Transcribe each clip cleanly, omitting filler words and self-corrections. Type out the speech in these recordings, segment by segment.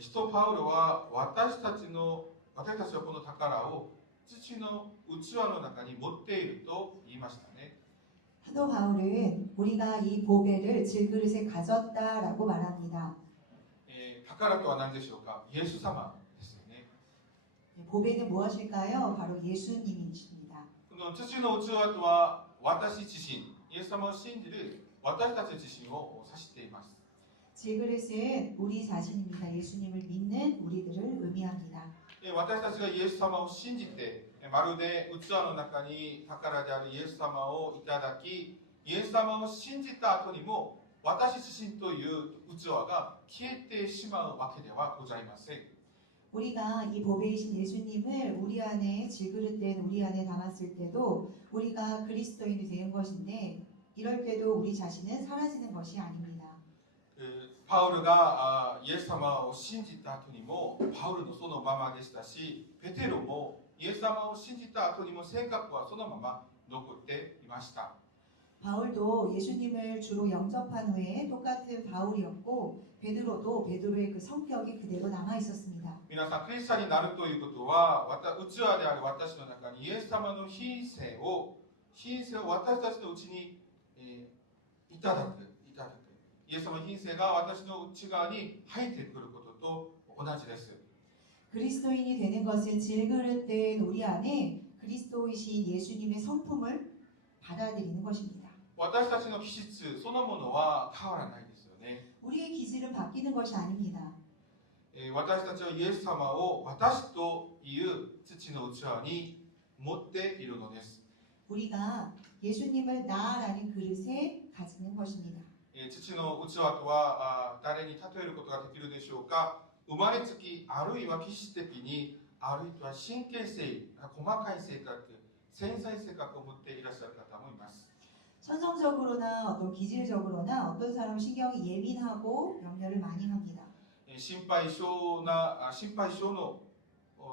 使徒パウロは私たちはこの宝を父の器の中に持っていると言いましたね。 사도 바울은 우리가 이 보배를 질그릇에 가졌다라고 말합니다. 宝とは何でしょうか。イエス様ですよね。 보배는 무엇일까요? 바로 예수님이십니다. この父の器とは私自身、イエス様を信じる私たち自身を指しています。 질그릇은 우리 자신입니다. 예수님을 믿는 우리들을 의미합니다. 私たちがイエス様を信じて、まるで器の中に宝であるイエス様をいただき、イエス様を信じた後にも私自身という器が消えてしまうわけではございません。 우리가 이 보배이신 예수님을 우리 안에 질그릇된 우리 안에 담았을 때도 우리가 그리스도인이 되는 것인데 이럴 때도 우리 자신은 사라지는 것이 아닙니다. パウルがイエス様を信じた後にもパウルのそのままでしたし、ペテロもイエス様を信じた後にも性格はそのまま残っていました。 바울도 예수님을 주로 영접한 후에 똑같은 바울이었고 베드로도 베드로의 그 성격이 그대로 남아 있었습니다. 皆さんクリスチャンになるということは器である私の中にイエス様の品性を私たちのうちに、いただくイエス様の品性が私の内側に入ってくることと同じです。 그리스도인이 되는 것은 질그릇된 우리 안에 그리스도이신 예수님의 성품을 받아들이는 것입니다. 私たちの気質そのものは変わらないですよね。 우리의 기질은 바뀌는 것이 아닙니다. 私たちはイエス様を私という父の器に持っているのです。 우리가 예수님을 나라는 그릇에 가지는 것입니다. 父の器とは誰に例えることができるでしょうか。生まれつきあるいは気質的にあるいは神経性細かい性格繊細性格を持っていらっしゃる方もいます。 천성적으로나 어떤 기질적으로나 어떤 사람은 신경이 예민하고 염려를 많이 합니다. 心配性の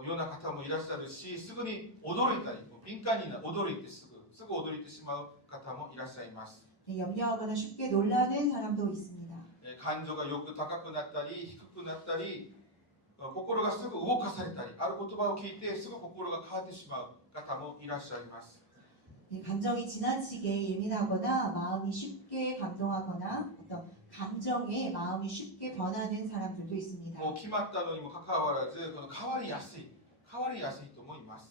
ような方もいらっしゃるし、すぐに驚いたり敏感に驚いてすぐ驚いてしまう方もいらっしゃいます。 염려하거나 쉽게 놀라는 사람도 있습니다. 感情がよく高くなったり低くなったり、心がすぐ動かされたり、ある言葉を聞いてすぐ心が変わってしまう方もいらっしゃいます。 감정이 지나치게 예민하거나 마음이 쉽게 감동하거나 어떤 감정에 마음이 쉽게 변하는 사람들도 있습니다. もう決まったのにもかかわらず、この変わりやすいともいます。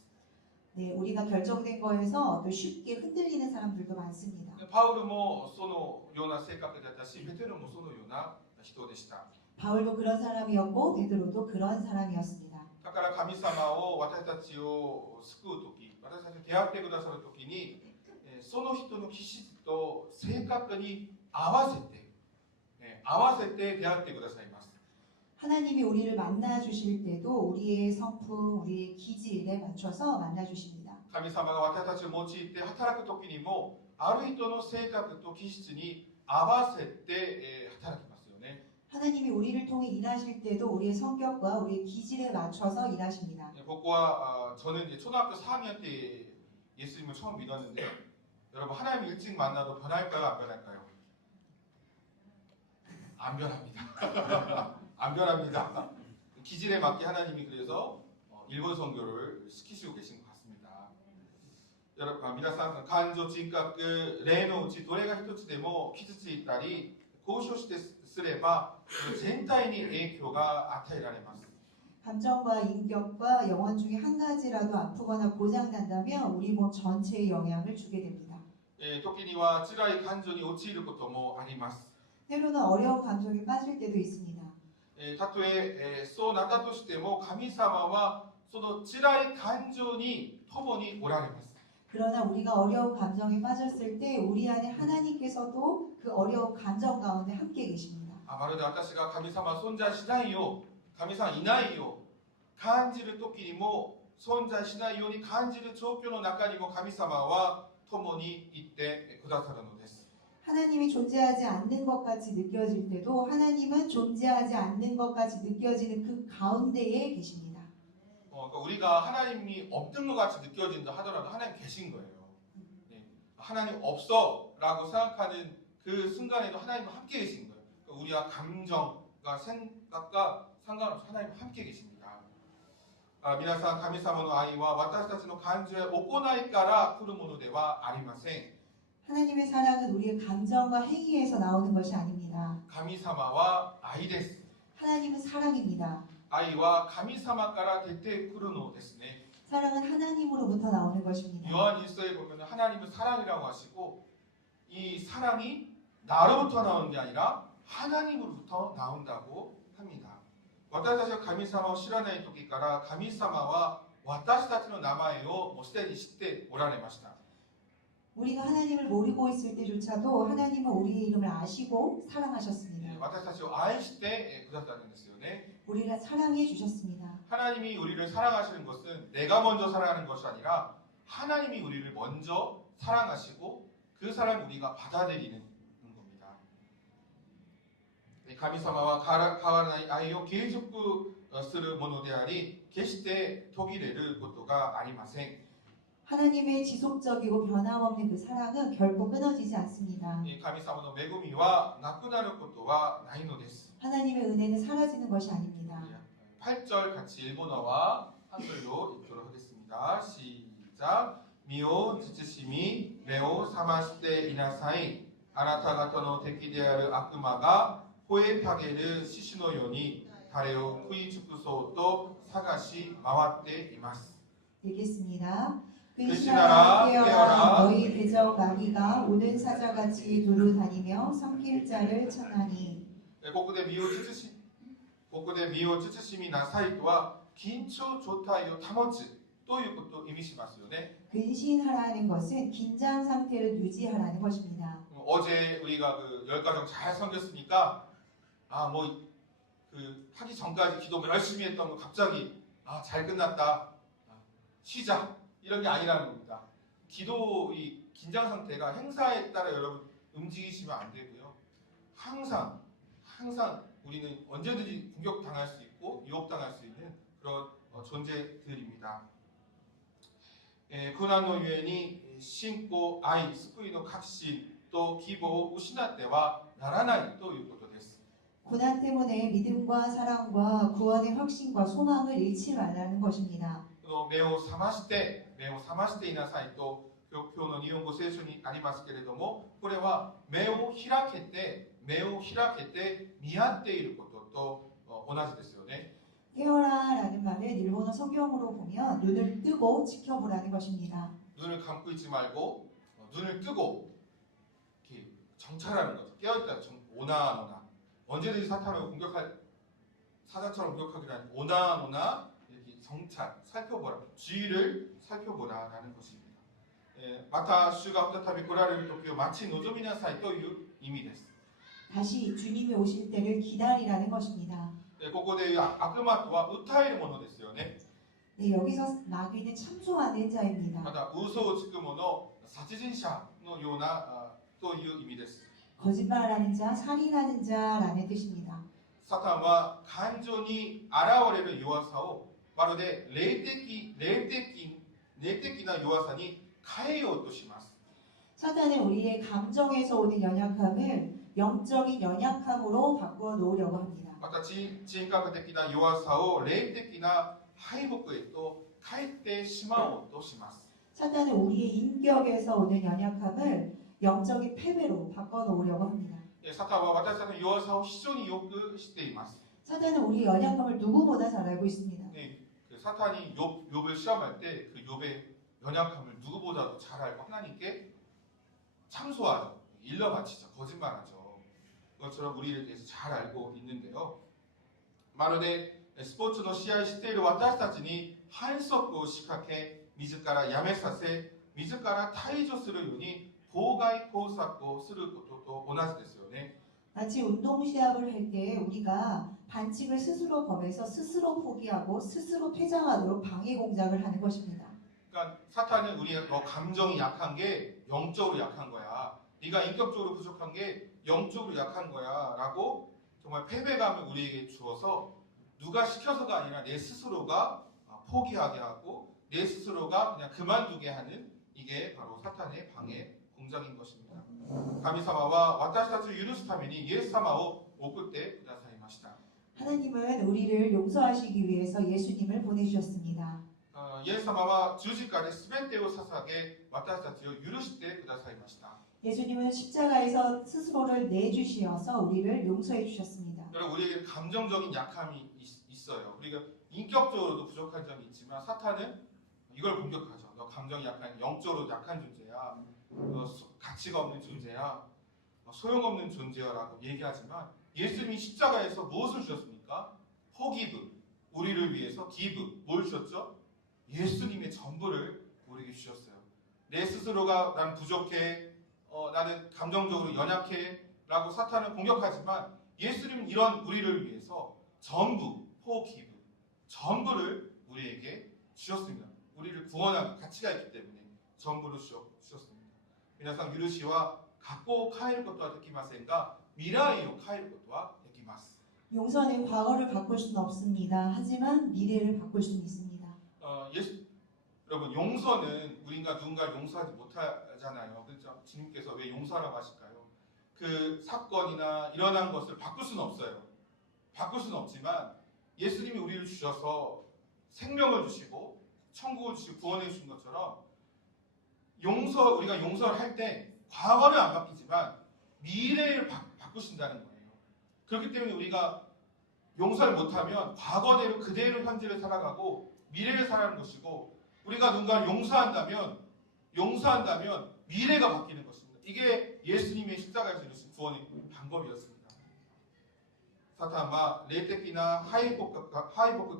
네, 우리가 결정된 거에서 또 쉽게 흔들리는 사람들도 많습니다. パウルもそのような性格だったし、ペテロもそのような人でした。 바울도 그런 사람이었고 베드로도 그런 사람이었습니다. だから神様を私たちを救うとき、私たちに出会ってくださるときに、その人の気質と性格に合わせて出会ってくださいます。 하나님이 우리를 만나 주실 때도 우리의 성품, 우리의 기질에 맞춰서 만나 주십니다. 神様が私たちを用いて働くときにも、ある人の性格と気質に合わせて働きますよね。 하나님이 우리를 통해 일하실 때도 우리의 성격과 우리의 기질에 맞춰서 일하십니다. 僕は 저는 이제 초등학교 4학년 때 예수님을 처음 믿었는데, 여러분 하나님 일찍 만나도 변할까요? 안 변할까요? 안 변합니다. 안 변합니다. 기질에 맞게 하나님이 그래서 일본 선교를 시키시고 계신 것 같습니다. 여러분, 皆さん、感情、人格、霊のうちどれが一つでも傷ついたり交渉してすれば全体に影響が与えられます。 감정과 인격과 영혼 중에 한 가지라도 아프거나 고장난다면 우리 몸 전체에 영향을 주게 됩니다. 時には辛い感情に陥ることもあります。 때로는 어려운 감정에 빠질 때도 있습니다. たとえそうなったとしても神様はその辛い感情に共におられます。 그러나 우리가 어려운 감정에 빠졌을 때 우리 안에 하나님께서도 그 어려운 감정 가운데 함께 계십니다. まるで私が神様は存在しないよ、神様いないよ感じる時にも、存在しないように感じる状況の中にも神様は共にいてくださるのです。 하나님이 존재하지 않는 것 같이 느껴질 때도 하나님은 존재하지 않는 것 같이 느껴지는 그 가운데에 계십니다. 우리가 하나님이 없는 것 같이 느껴진다 하더라도 하나님 계신 거예요. 하나님 없어라고 생각하는 그 순간에도 하나님은 함께 계신 거예요. 우리와 감정과 생각과 상관없이 하나님은 함께 계십니다. 皆さん神様の愛は私たちの感情や行いから来るものではありません。 하나님의 사랑은 우리의 감정과 행위에서 나오는 것이 아닙니다. 神様は愛です。 하나님은 사랑입니다. 愛は神様から出てくるのですね。 사랑은 하나님으로부터 나오는 것입니다. 요한일서에 보면 하나님은 사랑이라고 하시고 이 사랑이 나로부터 나오는 게 아니라 하나님으로부터 나온다고 합니다. 私たちが神様を知らない時から神様は私たちの名前をもうすでに知っておられました。 우리가 하나님을 모르고 있을 때조차도 하나님은 우리의 이름을 아시고 사랑하셨습니다. 私たちを愛してくださるんですよね。 우리를 사랑해 주셨습니다. 하나님이 우리를 사랑하시는 것은 내가 먼저 사랑하는 것이 아니라 하나님이 우리를 먼저 사랑하시고 그 사랑을 우리가 받아들이는 겁니다. 神様は変わらない愛を継続するものであり、決して途切れることがありません。 하나님의 지속적이고 변함없는 그 사랑은 결코 끊어지지 않습니다. 神様の恵みはなくなることはないのです。 하나님의 은혜는 사라지는 것이 아닙니다. 8절 같이 일본어와 한글로 읽도록 하겠습니다. 시작. 미오 지치심이 매우 사마시테 이나사이 아나타方の敵である悪魔が吠えかける獅子のように彼を食い尽くそうと探し回っています。 읽겠습니다. 근신하라, 깨어라. 너희 대적 마귀가 오는 사자같이 두루 다니며 삼킬 자를 찾나니. ここで身を慎みなさいとは緊張状態を保つということを意味しますよね。 근신하라는 것은 긴장 상태를 유지하라는 것입니다. 어제 우리가 그 열가정 잘 섬겼으니까 하기 전까지 기도 열심히 했던 거 갑자기 잘 끝났다 쉬자 이런 게 아니라는 겁니다. 기도 이 긴장 상태가 행사에 따라 여러분 움직이시면 안 되고요. 항상 우리는 언제든지 공격당할 수 있고 유혹당할 수 있는 그런 존재들입니다. 苦難のゆえに信仰、愛、救いの確信と希望を失ってはならないということです。 고난 때문에 믿음과 사랑과 구원의 확신과 소망을 잃지 말라는 것입니다. 目を覚ましていなさいと今日の日本語聖書にありますけれども、これは目を開けて見合っていることと同じですよね。 깨어라라는 말은 일본어 성경으로 보면 눈을 뜨고 지켜보라는 것입니다. 눈을 감고 있지 말고 눈을 뜨고 이렇게 정찰하는 거죠. 깨어있다. 오나 언제든지 사탄을 공격할 사자처럼 공격하기 아니라 오나 이렇게 정찰 살펴보라. 주의를 살펴보라라는 것입니다. また主が再び来られる時を待ち望みなさいという意味です。 다시 주님이 오실 때를 기다리라는 것입니다. ここで悪魔とは訴えるものですよね。 네, 여기서 마귀는 참소하는 자입니다. また嘘をつく者、殺人者のようなという意味です。 거짓말하는 자, 살인하는 자라는 뜻입니다. サタンは感情に現れる弱さをまるで霊的な弱さに変えようとします。 사탄은 우리의 감정에서 오는 연약함을 영적인 연약함으로 바꾸어 놓으려고 합니다. また人格的な弱さを霊的な敗北へと変えてしまおうとします。 사탄은 우리의 인격에서 오는 연약함을 영적인 패배로 바꿔 놓으려고 합니다. サタンは私たちの弱さを非常によく知っています。 사탄은 우리의 연약함을 누구보다 잘 알고 있습니다. 사탄이 욥을 시험할 때 그 욥의 연약함을 누구보다도 잘 알고 하나님께 참소하죠. 일러 바치죠. 거짓말하죠. 그것처럼 우리에 대해서 잘 알고 있는데요. まるでスポーツの試合している私たちに反則を仕掛け、自らやめさせ、自ら退場するように妨害工作をすることと同じですよね。 마치 운동 시합을 할 때 우리가 반칙을 스스로 범해서 스스로 포기하고 스스로 퇴장하도록 방해 공작을 하는 것입니다. 그러니까 사탄은 우리가 너 감정이 약한 게 영적으로 약한 거야. 네가 인격적으로 부족한 게 영적으로 약한 거야. 라고 정말 패배감을 우리에게 주어서 누가 시켜서가 아니라 내 스스로가 포기하게 하고 내 스스로가 그냥 그만두게 하는 이게 바로 사탄의 방해 공작인 것입니다. 神様は私たちを許すためにイエス様を送ってくださいました。 하나님은 우리를 용서하시기 위해서 예수님을 보내주셨습니다. イエス様は十字架で全てを捧げ私たちを許してくださいました。 예수님은 십자가에서 스스로를 내주시어서 우리를 용서해 주셨습니다. 여러분 우리에게 감정적인 약함이 있어요. 우리가 인격적으로도 부족한 점이 있지만 사탄은 이걸 공격하죠. 너 감정이 약한 영적으로 약한 존재야. 너 가치가 없는 존재야. 소용없는 존재야라고 얘기하지만 예수님이 십자가에서 무엇을 주셨습니까? 포기브, 우리를 위해서 기브, 뭘 주셨죠? 예수님의 전부를 우리에게 주셨어요. 내 스스로가 난 부족해, 나는 감정적으로 연약해 라고 사탄을 공격하지만 예수님은 이런 우리를 위해서 전부, 포기브, 전부를 우리에게 주셨습니다. 우리를 구원한 가치가 있기 때문에 전부를 주셨습니다. 皆さん許しは過去を変えることはできませんが未来を変えることはできます。 용서는 과거를 바꿀 수는 없습니다. 하지만 미래를 바꿀 수는 있습니다. 여러분 용서는 우리가 누군가를 용서하지 못하잖아요. 그렇죠? 주님께서 왜 용서하라고 하실까요? 그 사건이나 일어난 것을 바꿀 수는 없어요. 바꿀 수는 없지만 예수님이 우리를 주셔서 생명을 주시고 천국을 주시고 구원해 주신 것처럼 우리가 용서를 할 때 과거는 안 바뀌지만 미래를 바꾸신다는 거예요. 그렇기 때문에 우리가 용서를 못하면 과거대로 그대로 현재를 살아가고 미래를 살아가는 것이고 우리가 누군가를 용서한다면 미래가 바뀌는 것입니다. 이게 예수님의 십자가에서 이루신 구원의 방법이었습니다. 사탄은 霊的な敗北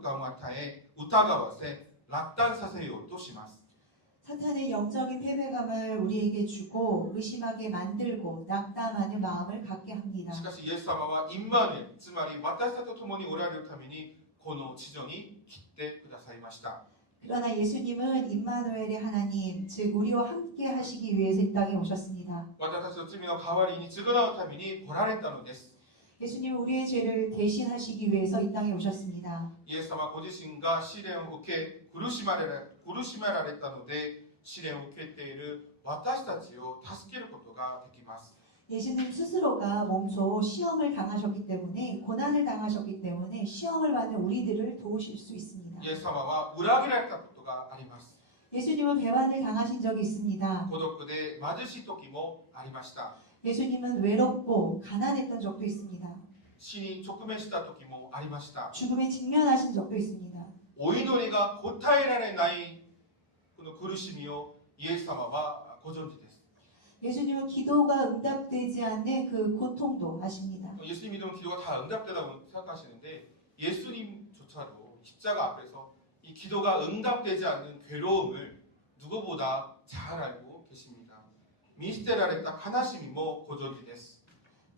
感を与え疑わせ落胆させようとします。 사탄은 영적인 패배감을 우리에게 주고 의심하게 만들고 낙담하는 마음을 갖게 합니다. しかしイエス様はインマヌエル、つまり私たちと共におられるためにこの地上に来てくださいました。 그러나 예수님은 임마누엘의 하나님, 즉 우리와 함께 하시기 위해서 이 땅에 오셨습니다. 私たちの罪の代わりに償うために来られたのです。 예수님은 우리의 죄를 대신하시기 위해서 이 땅에 오셨습니다. イエス様ご自身が試練を受け苦しめられたので試練を受けている私たちを助けることができます。 예수님 스스로가 몸소 시험을 당하셨기 때문에 고난을 당하셨기 때문에 시험을 받는 우리들을 도우실 수 있습니다. イエス様は裏切られたことがあります。 예수님은 배반을 당하신 적이 있습니다. 孤独で貧しい時もありました。 예수님은 외롭고 가난했던 적도 있습니다. 死に直面した時もありました。 죽음에 직면하신 적도 있습니다. お祈りが応えられないこの苦しみをイエス様はご存知です。 예수님은 기도가 응답되지 않는 그 고통도 아십니다. 예수님 믿으면 기도가 다 응답되다고 생각하시는데 예수님조차도 십자가 앞에서 이 기도가 응답되지 않는 괴로움을 누구보다 잘 알고 계십니다. 見捨てられた悲しみもご存知です。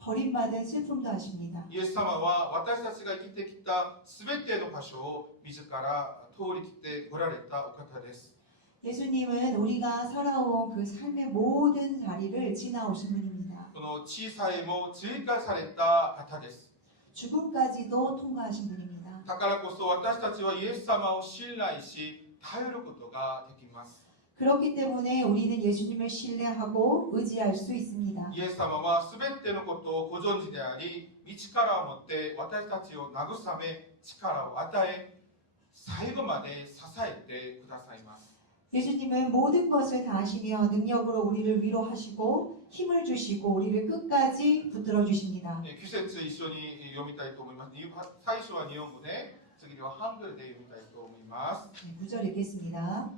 버림받은 슬픔도 아십니다. イエス様は私たちが生きてきた全ての場所を自ら通り切ってこられたお方です。 예수님은 우리가 살아온 그 삶의 모든 다리를 지나오신 분입니다. この小さいも追加された方です。 죽음까지도 통과하신 분입니다. だからこそ私たちはイエス様を信頼し頼ることができます。 그렇기 때문에 우리는 예수님을 신뢰하고 의지할 수 있습니다. イエス様はすべてのことをご存知であり、御力を持って私たちを慰め、力を与え、最後まで支えてくださいます。 예수님은 모든 것을 다 아시며 능력으로 우리를 위로하시고 힘을 주시고 우리를 끝까지 붙들어 주십니다. 季節一緒に読みたいと思います。最初は日本語で、次はハングルで読みたいと思います。 9절 읽겠습니다.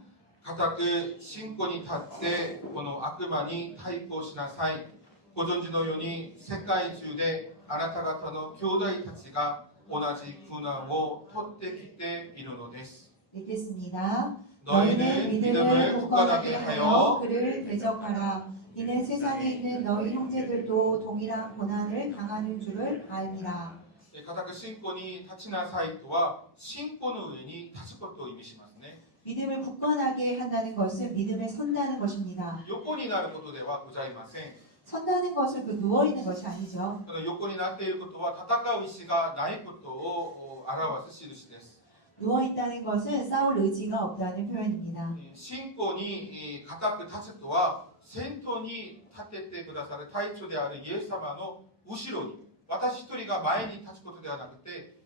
固く信仰に立ってこの悪魔に対抗しなさい。ご存知のように世界中であなた方の兄弟たちが同じ苦難を取ってきているのです。 읽겠습니다. 너희는 믿음을 굳건하게 하여 그를 대적하라. 이는 세상에 있는 너희 형제들도 동일한 고난을 당하는 줄을 알미라. 固く信仰に立ちなさいとは信仰の上に立つことを意味しますね。 믿음을 굳건하게 한다는 것은 믿음에 선다는 것입니다. 横になることではございません。 선다는 것은 그 누워 있는 것이 아니죠. 横になっていることは戦う意志がないことを表す印です。 누워 있다는 것은 싸울 의지가 없다는 표현입니다. 信仰に固く立つとは先頭に立ててくださる隊長であるイエス様の後ろに私一人が前に立つことではなくて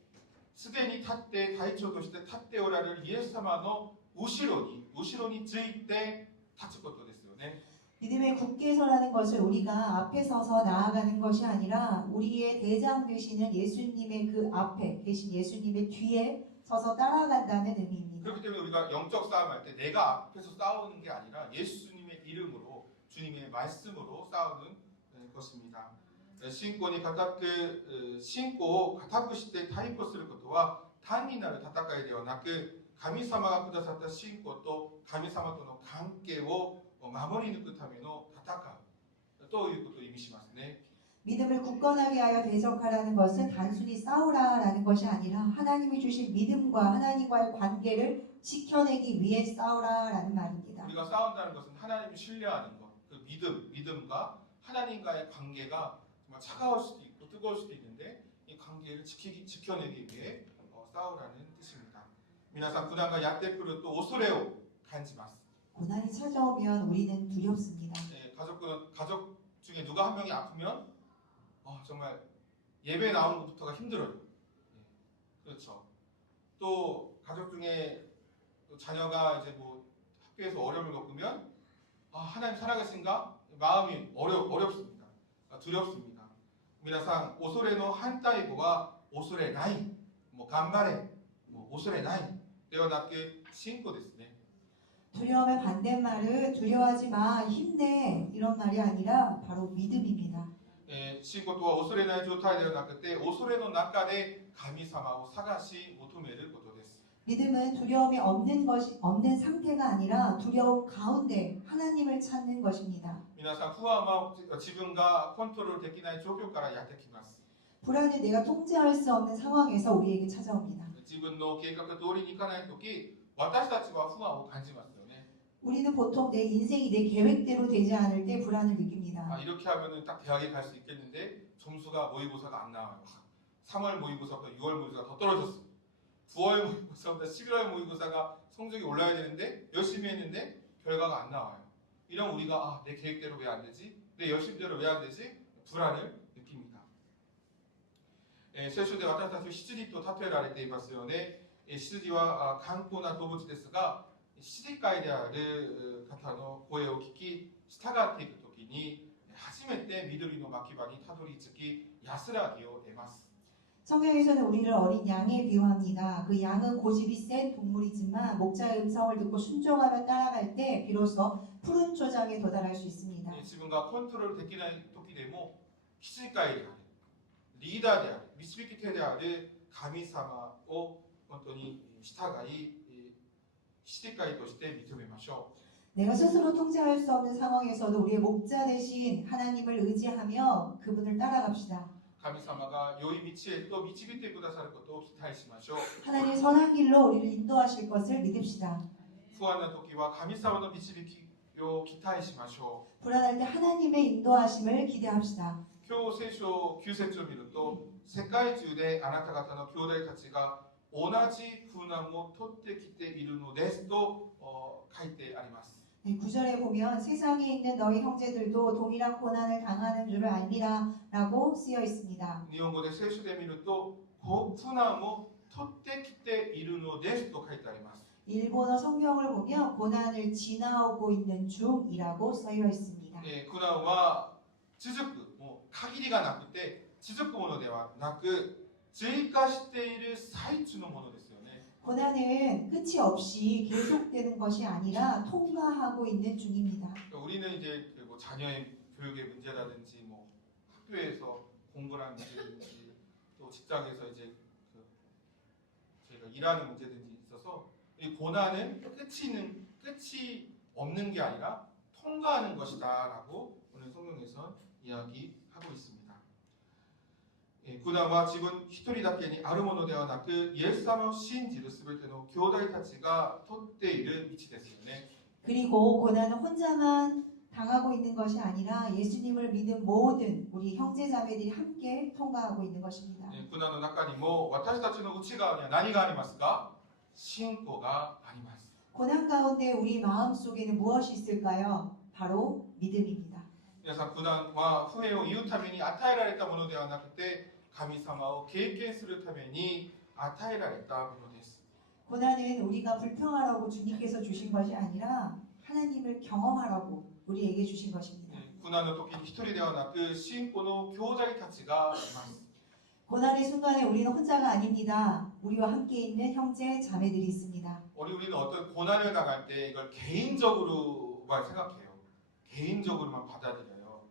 すでに立って隊長として立っておられるイエス様の後ろについて立つことですよね。 믿음의 굳게 서라는 것은 우리가 앞에 서서 나아가는 것이 아니라 우리의 대장 되시는 예수님의 그 앞에 계신 예수님의 뒤에 서서 따라간다는 의미입니다. 그렇기 때문에 우리가 영적 싸움할 때 내가 앞에서 싸우는 게 아니라 예수님의 이름으로 주님의 말씀으로 싸우는 것입니다. 信仰に信仰を固くして対抗することは単になる戦いではなく、神様がくださった信仰と神様との関係を守り抜くための戦うということを意味しますね。 믿음을 굳건하게 하여 대적하라는 것은 단순히 싸우라라는 것이 아니라 하나님이 주신 믿음과 하나님과의 관계를 지켜내기 위해 싸우라라는 말입니다. 우리가 싸운다는 것은 하나님을 신뢰하는 것, 그 믿음과 하나님과의 관계가 정말 차가울 수도 있고 뜨거울 수도 있는데 이 관계를 지켜내기 위해 싸우라는 뜻입니다. 皆さん苦難がやってくると恐れを感じます。 고난이 찾아오면 우리는 두렵습니다. 가족 중에 누가 한 명이 아프면 정말 예배 나오는 것부터가 힘들어요. 그렇죠. 또 가족 중에 또 자녀가 이제 뭐 학교에서 어려움을 겪으면 하나님 살아계신가? 마음이 어렵습니다. 두렵습니다. 皆さん恐れの反対語は恐れない、もう頑張れ、もう恐れないではなく信仰ですね。 두려움의 반대말은 두려워하지 마, 힘내 이런 말이 아니라 바로 믿음입니다. 信仰とは恐れない状態ではなくて恐れの中で神様を探し求めることです。 믿음은 두려움이 없는 상태가 아니라 두려움 가운데 하나님을 찾는 것입니다. 皆さん不安は自分がコントロールできない状況からやってきます。 불안은 내가 통제할 수 없는 상황에서 우리에게 찾아옵니다. 自分の計画が通りにいかないとき私たちは不安を感じますよね。 우리는 보통 내 인생이 내 계획대로 되지 않을 때 불안을 느낍니다. 이렇게 하면은 딱 대학에 갈 수 있겠는데 점수가 모의고사가 안 나와요. 3월 모의고사보다 6월 모의고사가 더 떨어졌어. 9월 모의고사보다 11월 모의고사가 성적이 올라야 되는데 열심히 했는데 결과가 안 나와요. 이런 우리가 내 계획대로 왜 안 되지? 내 열심대로 왜 안 되지? 불안을 느낍니다. 聖書で私たちを羊と例えられていますよね。羊は頑固な動物ですが、羊飼いである方の声を聞き従っていくときに初めて緑の牧場にたどり着き安らぎを得ます。 성경에서는 우리를 어린 양에 비유합니다. 그 양은 고집이 센 동물이지만 목자의 음성을 듣고 순종하며 따라갈 때 비로소 푸른 초장에 도달할 수 있습니다. 自分がコントロールできない時でも羊飼いであるリーダーである導き手である神様を本当に従い羊飼いとして認めましょう。 내가 스스로 통제할 수 없는 상황에서도 우리의 목자 대신 하나님을 의지하며 그분을 따라갑시다. 神様が良い道へと導いてくださることを期待しましょう。 하나님의 선한 길로 우리를 인도하실 것을 믿읍시다. 不安な時は神様の導きを期待しましょう。 불안할 때 하나님의 인도하심을 기대합시다. 今日聖書9節を見ると世界中であなた方の兄弟たちが同じ苦難を取ってきているのですと書いてあります。 9절에 보면 세상에 있는 너희 형제들도 동일한 고난을 당하는 줄을 알미라 라고 쓰여 있습니다. 日本語で聖書で見ると苦難を取ってきているのですと書いてあります。 일본어 성경을 보면 고난을 지나오고 있는 중이라고 쓰여 있습니다. 苦難は続く、もう限りがなくて続くものではなく追加している最中のものですよね。 고난은 끝이 없이 계속되는 것이 아니라 통과하고 있는 중입니다. 우리는 이제 뭐 자녀의 교육의 문제라든지 뭐 학교에서 공부라는 문제든지 또 직장에서 이제 저희가 일하는 문제든지 있어서 이 고난은 끝이 없는 게 아니라 통과하는 것이다라고 오늘 성경에서 이야기하고 있습니다. 苦難は自分一人だけにあるものではなくイエス様を信じるすべての兄弟たちが取っている道ですよね。 그리고 고난은 혼자만 당하고 있는 것이 아니라 예수님을 믿은 모든 우리 형제자매들이 함께 통과하고 있는 것입니다. 苦難の中にも私たちの内側には何がありますか？信仰があります。 고난 가운데 우리 마음 속에는 무엇이 있을까요? 바로 믿음입니다. 皆さん苦難は不平を言うために与えられたものではなくて神様を経験するために与与えられたものです。 고난은 우리가 불평하라고 주님께서 주신 것이 아니라 하나님을 경험하라고 우리에게 주신 것입니다. 苦難の時に一人ではなく信仰の兄弟たちがいます。 고난의 순간에 우리는 혼자가 아닙니다. 우리와 함께 있는 형제 자매들이 있습니다. 우리는 어떤 고난을 당할 때 이걸 개인적으로만 생각해요. 개인적으로만 받아들여요.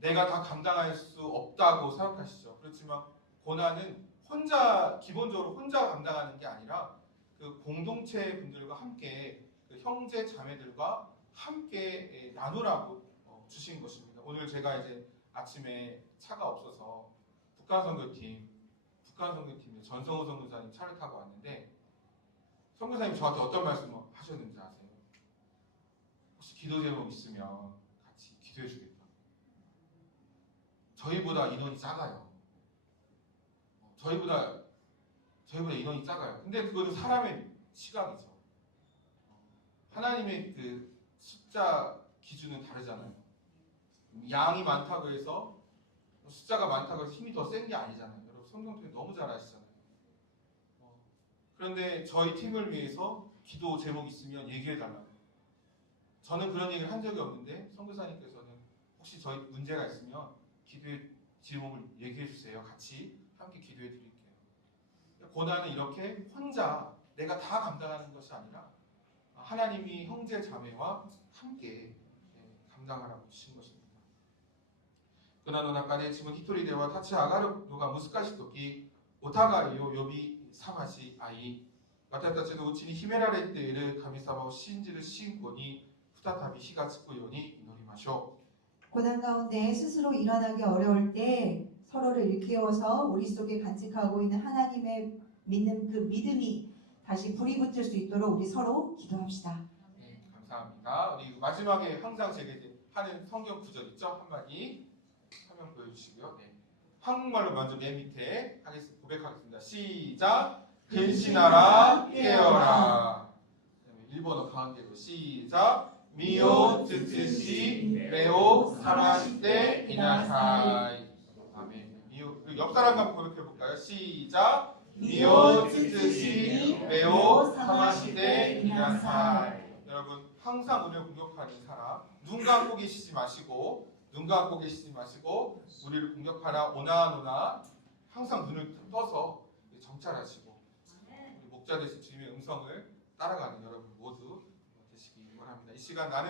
내가 다 감당할 수 없다고 생각하시죠. 그렇지만 고난은 기본적으로 혼자 감당하는 게 아니라 그 공동체 분들과 함께 그 형제 자매들과 함께 나누라고 주신 것입니다. 오늘 제가 이제 아침에 차가 없어서 북한 선교팀의 전성우 선교사님 차를 타고 왔는데 선교사님이 저한테 어떤 말씀을 하셨는지 아세요? 혹시 기도 제목 있으면 같이 기도해 주겠다. 저희보다 인원이 작아요. 저희보다 인원이 작아요. 근데 그거는 사람의 시각이죠. 하나님의 그 숫자 기준은 다르잖아요. 양이 많다고 해서 숫자가 많다고 해서 힘이 더 센 게 아니잖아요. 여러분 성경통에 너무 잘 아시잖아요. 그런데 저희 팀을 위해서 기도 제목 있으면 얘기해 달라고. 저는 그런 얘기를 한 적이 없는데 선교사님께서는 혹시 저희 문제가 있으면 기도의 제목을 얘기해 주세요. 같이 함께 기도해 드릴게요. 고난은 이렇게 혼자 내가 다 감당하는 것이 아니라 하나님이 형제 자매와 함께 감당하라고 주신 것입니다. 苦難の中で自分一人では立ち上がるのが難しいとき、お互いを呼び覚まし合い、私たちのうちに秘められている神様を信じる信仰に再び火がつくように祈りましょう。 고난 가운데 스스로 일어나기 어려울 때 서로를 일깨워서 우리 속에 간직하고 있는 하나님의 믿는 그 믿음이 다시 불이 붙을 수 있도록 우리 서로 기도합시다. 네, 감사합니다. 우리 마지막에 항상 제게 하는 성경 구절 있죠? 한마디 화면 보여주시고요. 네. 한국말로 먼저 맨 밑에 고백하겠습니다. 시작! 근신하라 깨어라. 일본어 가운데로 시작! 미오 쯔쯔시 레오 사마시테 이나사이. 아멘. 옆 사람 한번 고백해 볼까요? 시작! 미오 쯔쯔시 레오 사마시테 이나사이. 여러분 항상 우리를 공격하는 사람 눈 감고 계시지 마시고 우리를 공격하라 오나노나 항상 눈을 떠서 정찰하시고 우리 목자 되신 주님의 음성을 따라가는 여러분 모두 되시기 원합니다. 이 시간 나는